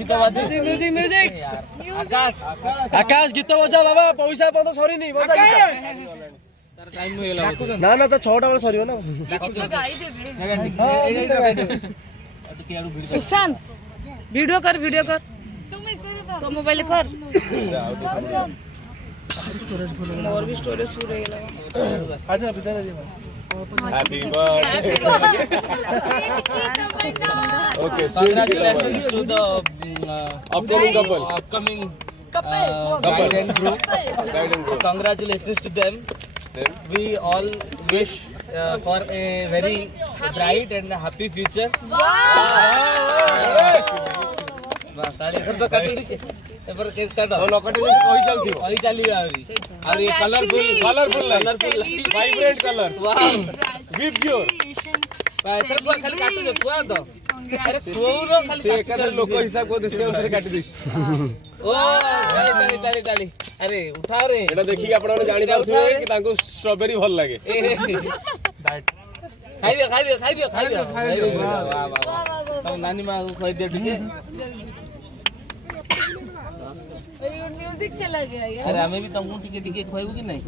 Music Akash Akash गीत बजा बाबा पैसा पद सरीनी बजा टाइम हो गेला ना ना तो 6टा बेले सरीयो ना सुशांत वीडियो कर तो मोबाइल कर और भी स्टोरेज पूरा गेला अच्छा पिता जी happy birthday okay congratulations to the upcoming couple bride and groom. Congratulations to them. We all wish for a very bright and happy future. बस ताली कर दो काटी पर केक काटो तो नकटे जे कहि चलथि कहि चली आरी और ये कलरफुल वाइब्रेंट कलर वाह गिव योर पैतर को खाली काटो जे कुआ दो अरे कोरो खाली से एकर लोक हिसाब को देसे उसरे काटी दै ओ ताली अरे उठा रे एटा देखि आपण माने जानि पारथुवे कि तांको स्ट्रॉबेरी भल लागे खाई दियो वाह तुम नानी मां को खोई दियो ठीक है म्यूजिक चला गया यार अरे हमें भी तुमको टिके खोइबो कि नहीं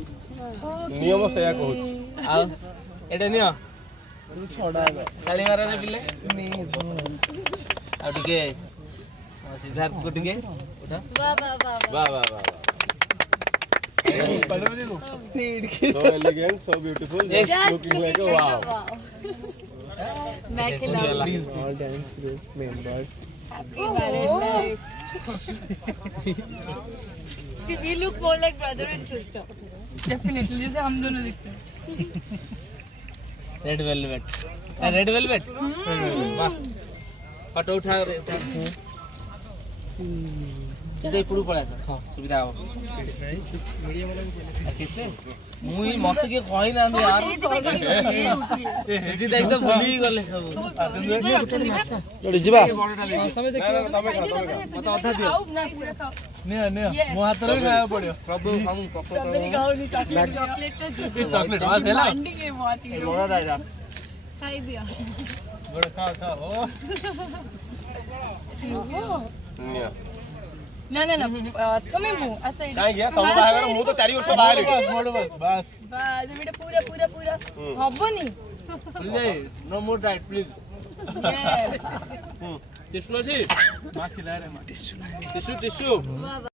नियम सया कहू आ एटा नियो ताली मारो रे पिले आ टिके सिद्धार्थ को टिके उठा वाह so elegant so beautiful Yes. just looking like a wow मैं खिलाऊं please all dance members happy valentine we look more like brother and sister definitely जैसे हम दोनों दिखते हैं रेड वेलवेट वाह फोटो उठा रे उठा सीधे पुरु पड़ा सर हां सुविधा हो कितने मुई मत के कहि ना दे यार सीधे एकदम भूली गले सब लड़ी जीवा समय देखियो मत आधा दियो ने मो हाथ रे खाया पड़ियो सब हम स्ट्रॉबेरी खाओ नहीं चॉकलेट तो चॉकलेट वाला देला बांडिंग है बहुत ही लोड़ा दादा खाई दिया बड़ा खा ओ ना तुम्हें मु ऐसा ही काई गया तुम बाहर मु तो 4 वर्ष बाहर बस बस बेटा पूरा हबनी no more diet please yes tissue अछि मां खिला रे मां टिश्यू